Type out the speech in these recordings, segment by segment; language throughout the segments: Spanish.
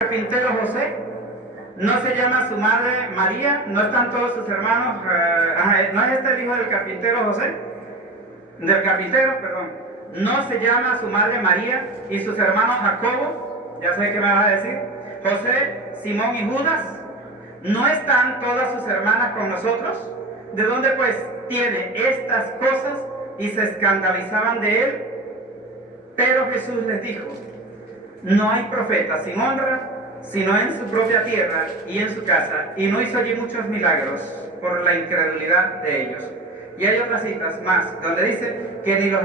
carpintero José, no se llama su madre María, no están todos sus hermanos, no es este el hijo del carpintero José, perdón, no se llama su madre María y sus hermanos Jacobo, ya sé qué me vas a decir, José, Simón y Judas, no están todas sus hermanas con nosotros, de dónde pues tiene estas cosas y se escandalizaban de él, pero Jesús les dijo: no hay profeta sin honra, sino en su propia tierra y en su casa, y no hizo allí muchos milagros por la incredulidad de ellos. Y hay otras citas más, donde dice que ni los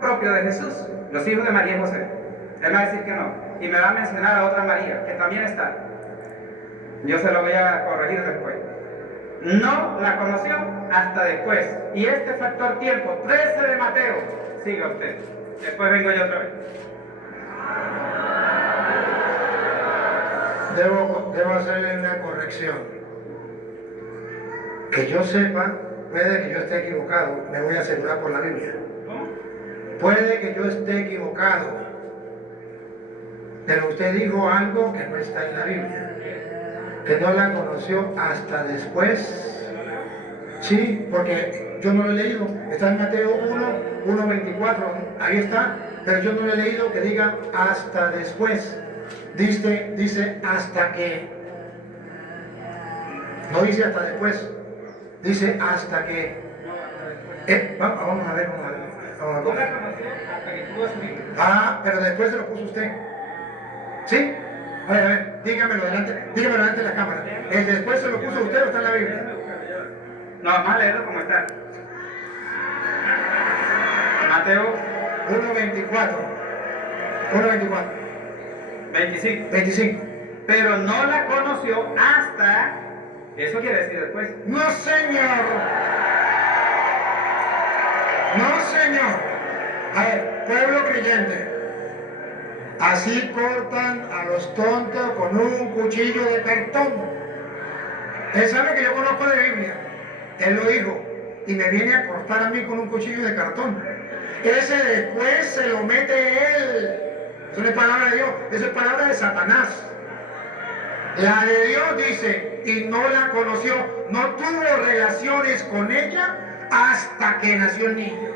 propios de Jesús, los hijos de María y José, él va a decir que no, y me va a mencionar a otra María, que también está. Yo se lo voy a corregir después. No la conoció hasta después. Y este factor tiempo, 13 de Mateo, siga usted, después vengo yo otra vez. Debo hacerle una corrección. Que yo sepa, puede que yo esté equivocado, me voy a asegurar por la Biblia. Puede que yo esté equivocado, pero usted dijo algo que no está en la Biblia, que no la conoció hasta después. Sí, porque yo no lo he leído, está en Mateo 1:24, ahí está, pero yo no lo he leído que diga hasta después. Dice hasta que, no dice hasta después, dice hasta que. Vamos a ver. Pero después se lo puso usted. ¿Sí? A ver, dígamelo delante de la cámara. ¿El después se lo puso usted o está en la Biblia? No, vamos a leerlo como está. Mateo 1:24. 25. Pero no la conoció hasta, eso quiere decir después. No, señor. A ver, pueblo creyente, así cortan a los tontos con un cuchillo de cartón. Él sabe que yo conozco de Biblia, él lo dijo, y me viene a cortar a mí con un cuchillo de cartón. Ese después se lo mete él. Eso no es palabra de Dios, eso es palabra de Satanás. La de Dios dice, y no la conoció, no tuvo relaciones con ella hasta que nació el niño.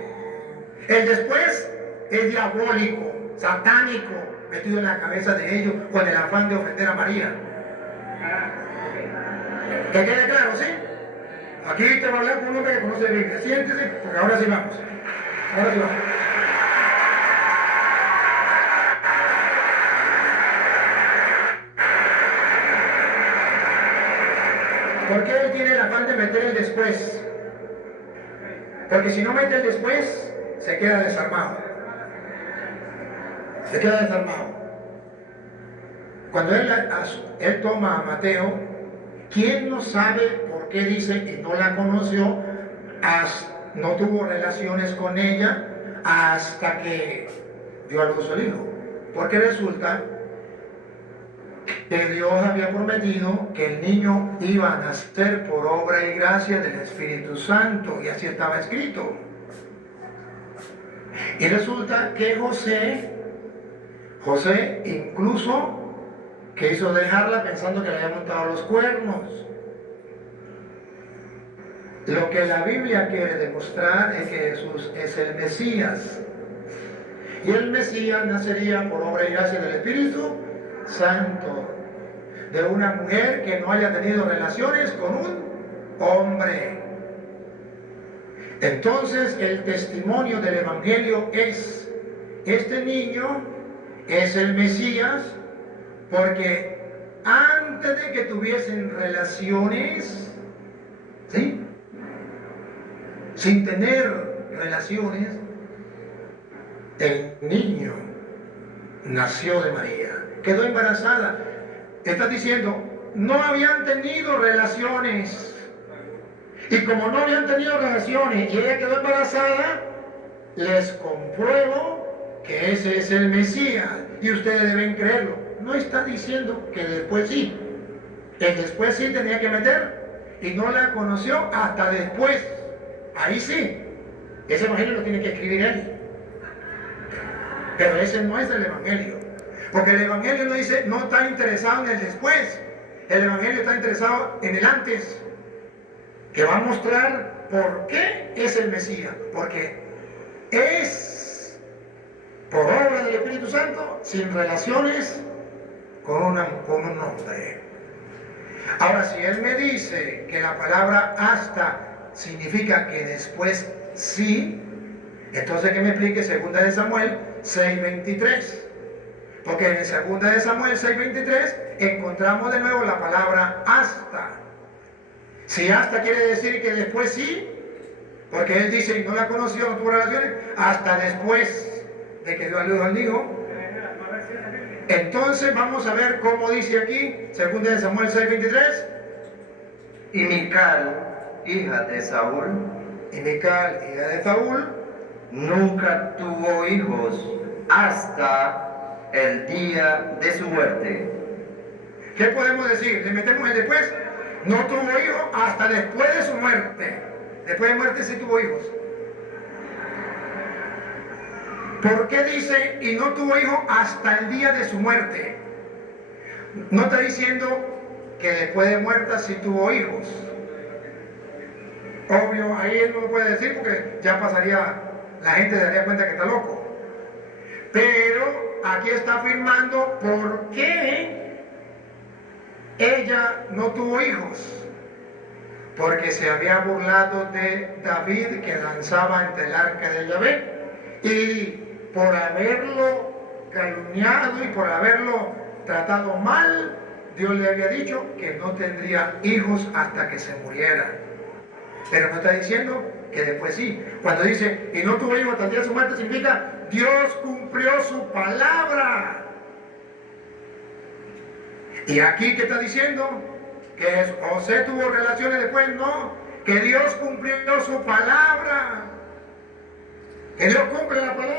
El después es diabólico, satánico, metido en la cabeza de ellos con el afán de ofender a María. ¿Que quede claro, sí? Aquí te va a hablar con un hombre que conoce la Biblia. Siéntese, porque ahora sí vamos. ¿Por qué él tiene el afán de meter el después? Porque si no mete el después, se queda desarmado. Cuando él toma a Mateo, ¿quién no sabe por qué dice que no la conoció, no tuvo relaciones con ella hasta que dio a luz al hijo? Porque resulta que Dios había prometido que el niño iba a nacer por obra y gracia del Espíritu Santo, y así estaba escrito. Y resulta que José incluso quiso dejarla pensando que le había montado los cuernos. Lo que la Biblia quiere demostrar es que Jesús es el Mesías, y el Mesías nacería por obra y gracia del Espíritu Santo, de una mujer que no haya tenido relaciones con un hombre. Entonces el testimonio del Evangelio es: este niño es el Mesías, porque antes de que tuviesen relaciones, ¿sí?, sin tener relaciones, el niño nació de María, quedó embarazada. Está diciendo, no habían tenido relaciones. Y como no habían tenido relaciones y ella quedó embarazada, les compruebo que ese es el Mesías y ustedes deben creerlo. No está diciendo que después sí. El después sí tenía que meter, y no la conoció hasta después. Ahí sí. Ese evangelio lo tiene que escribir él. Pero ese no es el evangelio. Porque el Evangelio no dice, no está interesado en el después. El Evangelio está interesado en el antes, que va a mostrar por qué es el Mesías. Porque es por obra del Espíritu Santo, sin relaciones con un hombre. Ahora, si él me dice que la palabra hasta significa que después sí, entonces que me explique 2 de Samuel 6:23. Porque en 2 de Samuel 6:23 encontramos de nuevo la palabra hasta. Si hasta quiere decir que después sí, porque él dice, y no la conoció, no tuvo relaciones, hasta después de que dio a luz al hijo. Entonces vamos a ver cómo dice aquí, 2 de Samuel 6:23. Y Mical, hija de Saúl, nunca tuvo hijos hasta el día de su muerte. ¿Qué podemos decir? ¿Le metemos el después? No tuvo hijos hasta después de su muerte. Después de muerte sí tuvo hijos. ¿Por qué dice y no tuvo hijos hasta el día de su muerte? No está diciendo que después de muerta sí tuvo hijos. Obvio, ahí él no lo puede decir porque ya pasaría, la gente se daría cuenta que está loco. Pero aquí está afirmando por qué ella no tuvo hijos. Porque se había burlado de David que danzaba ante el arca de Yahvé. Y por haberlo calumniado y por haberlo tratado mal, Dios le había dicho que no tendría hijos hasta que se muriera. Pero no está diciendo que después sí. Cuando dice, y no tuvo hijos hasta el día de su muerte, significa Dios cumplió su palabra. Y aquí, ¿qué está diciendo? Que José tuvo relaciones después, no. Que Dios cumplió su palabra. Que Dios cumple la palabra.